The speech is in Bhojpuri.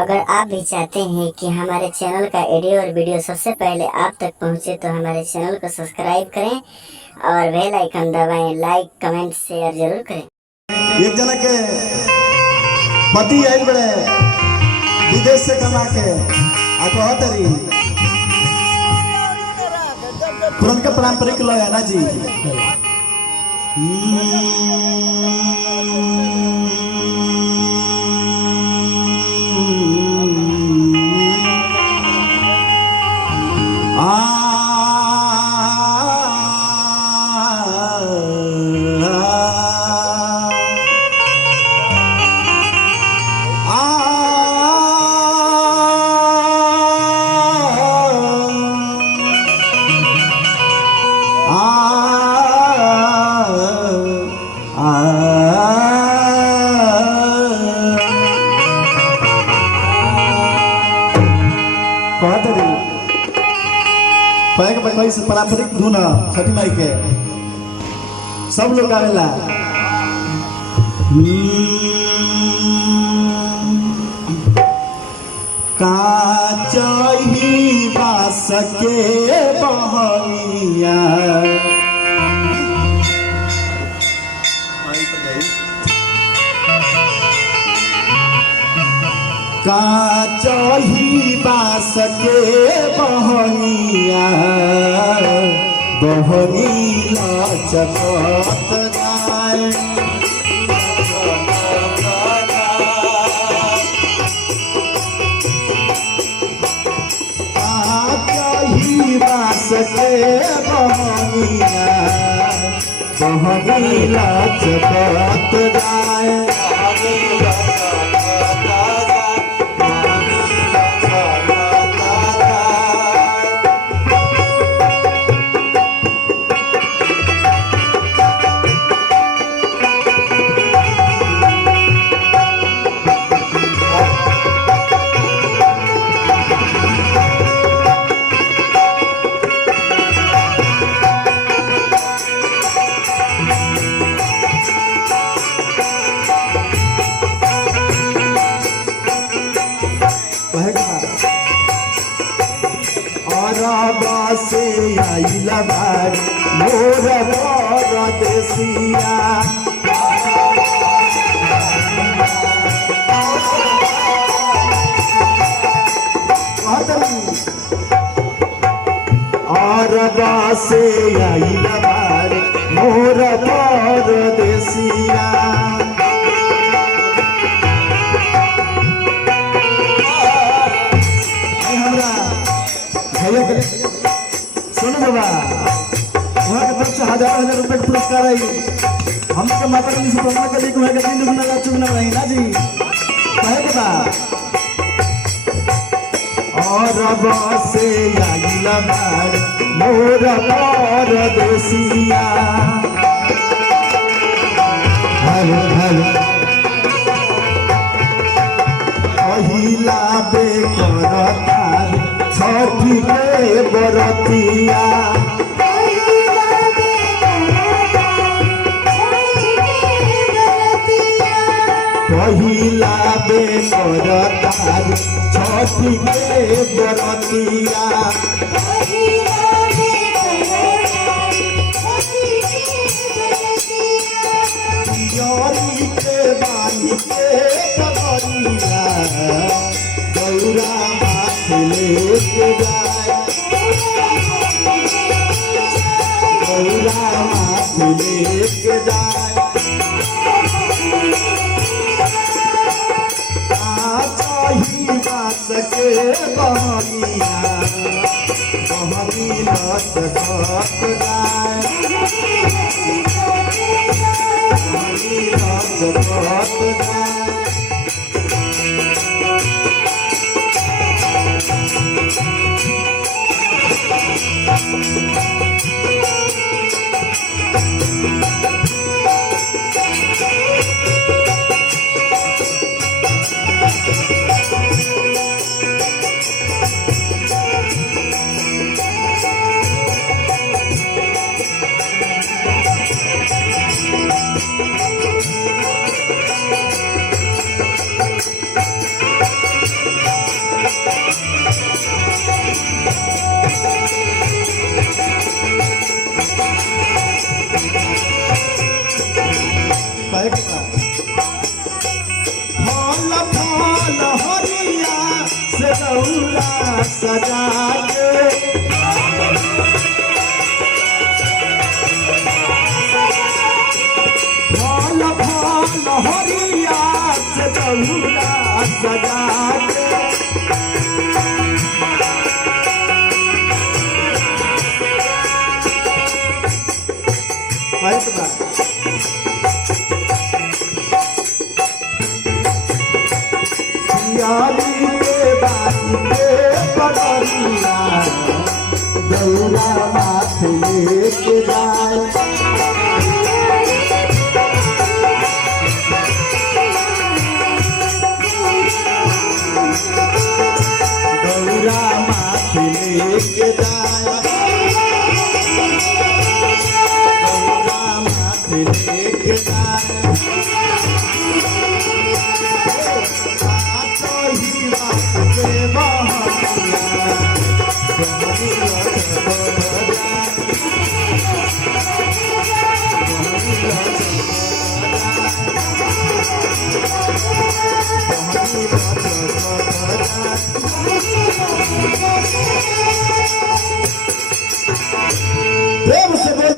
अगर आप भी चाहते हैं कि हमारे चैनल का ऑडियो और वीडियो सबसे पहले आप तक पहुंचे तो हमारे चैनल को सब्सक्राइब करें और बेल आइकन दबाएं। लाइक कमेंट शेयर जरूर करें। एक जना के पति आयल बड़े विदेश से कमा के आ कहतरी तुरंत के पारंपरिक लय है ना जी। पारंपरिक धुन छठी माई के सब लोग गावेला। काचही बास के बहनिया काचही बास के बहनिया बहनी लचकत जाए काचही बास के बहनिया बहनी लचकत जाए से आइला बार मोर परदेसिया और से आइला बार मोर परदेसिया सुनो बाबा वहाँ के तरफ से हजार रुपए का पुरस्कार आई। हमके माता रानी से प्रार्थना करी कि वहाँ के दिन दुगना रात चुगना रही ना जी कहे के बा। और से आइला बार मोर परदेसिया हेलो हेलो पहिला बेकरता छठी के बरतिया पहिला बेकरता छठी के बरतिया के बानी के कबरिया गौरा लेके जाए गौरा माथ लेके जाए चाही बास के बहनिया बहनी लचकत जाए बहनी लचकत जाए। लहरिया से दौरा सजा के फल फल हरिया से दौरा सजा के यारी के बाती के पगड़िया दौरा माथे लेके जाए दौरा माथे लेके जाए दौरा माथे लेके जाए ही बात के बहरिया